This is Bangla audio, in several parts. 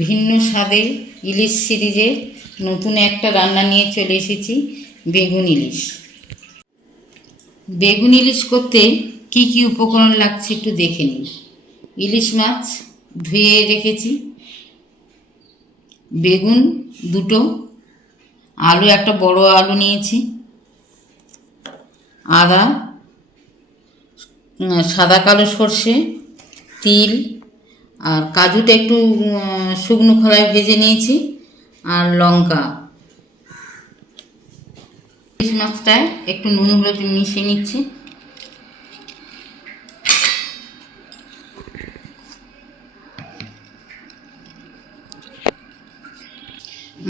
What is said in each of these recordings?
ভিন্ন স্বাদে ইলিশ সিরিজে নতুন একটা রান্না নিয়ে চলে এসেছি, বেগুন ইলিশ। বেগুন ইলিশ করতে কি কি উপকরণ লাগছে একটু দেখে নিন। ইলিশ মাছ ধুয়ে রেখেছি, বেগুন দুটো, আলু একটা বড় আলু নিয়েছি, আদা, সাদা কালো সর্ষে, তিল, আর কাজুটা একটু শুকনো খোলায় ভেজে নিয়েছি, আর লঙ্কা। ইলিশ মাছটায় একটু নুন হলুদ মিশিয়ে নিচ্ছি।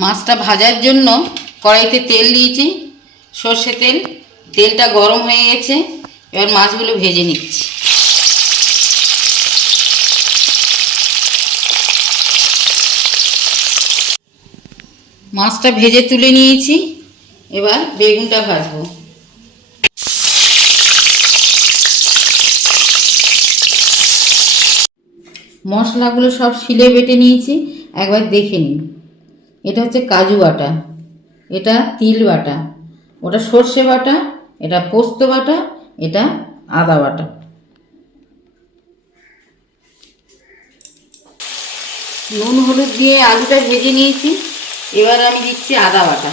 মাছটা ভাজার জন্য কড়াইতে তেল দিয়েছি, সর্ষে তেল। তেলটা গরম হয়ে গেছে, এবার মাছগুলো ভেজে নিচ্ছি। মাছটা ভেজে তুলে নিয়েছি, এবার বেগুনটা ভাজবো। মশলাগুলো সব শিলে বেটে নিয়েছি, একবার দেখে নিন। এটা হচ্ছে কাজু বাটা, এটা তিল বাটা, ওটা সর্ষে বাটা, এটা পোস্ত বাটা, এটা আদা বাটা। নুন হলুদ দিয়ে আলুটা ভেজে নিয়েছি, এবার আমি দিচ্ছি আদা বাটা।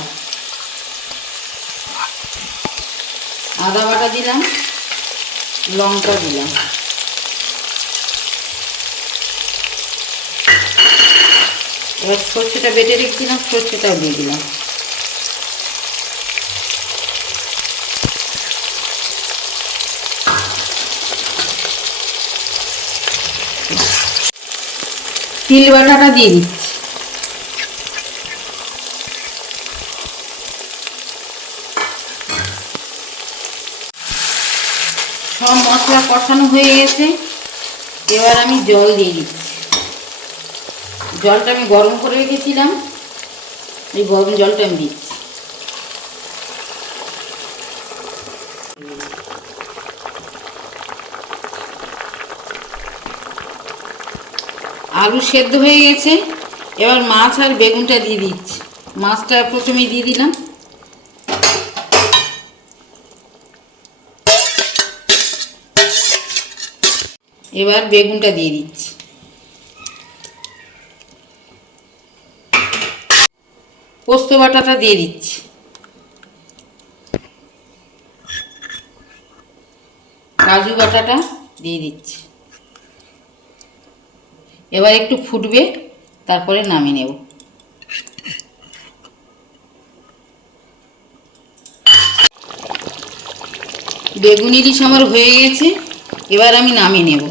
আদা বাটা দিলাম, লঙ্কা দিলাম, এবার সর্ষেটা বেটে রেখেছিলাম, সর্ষেটাও দিয়ে দিলাম। তিল বাটাটা দিয়ে দিচ্ছি। সব মশলা কষানো হয়ে গেছে, এবার আমি জল দিয়ে দিচ্ছি। জলটা আমি গরম করে রেখেছিলাম, এই গরম জলটা আমি দিচ্ছি। আলু সেদ্ধ হয়ে গেছে, এবার মাছ আর বেগুনটা দিয়ে দিচ্ছি। মাছটা প্রথমেই দিয়ে দিলাম, এবার বেগুনটা দিয়ে দিচ্ছি। পোস্ত বাটাটা দিয়ে দিচ্ছি, কাজু বাটাটা দিয়ে দিচ্ছি। এবার একটু ফুটবে, তারপরে নামিয়ে নেব। বেগুন ইলিশ আমার হয়ে গেছে, এবার আমি নামিয়ে নেব।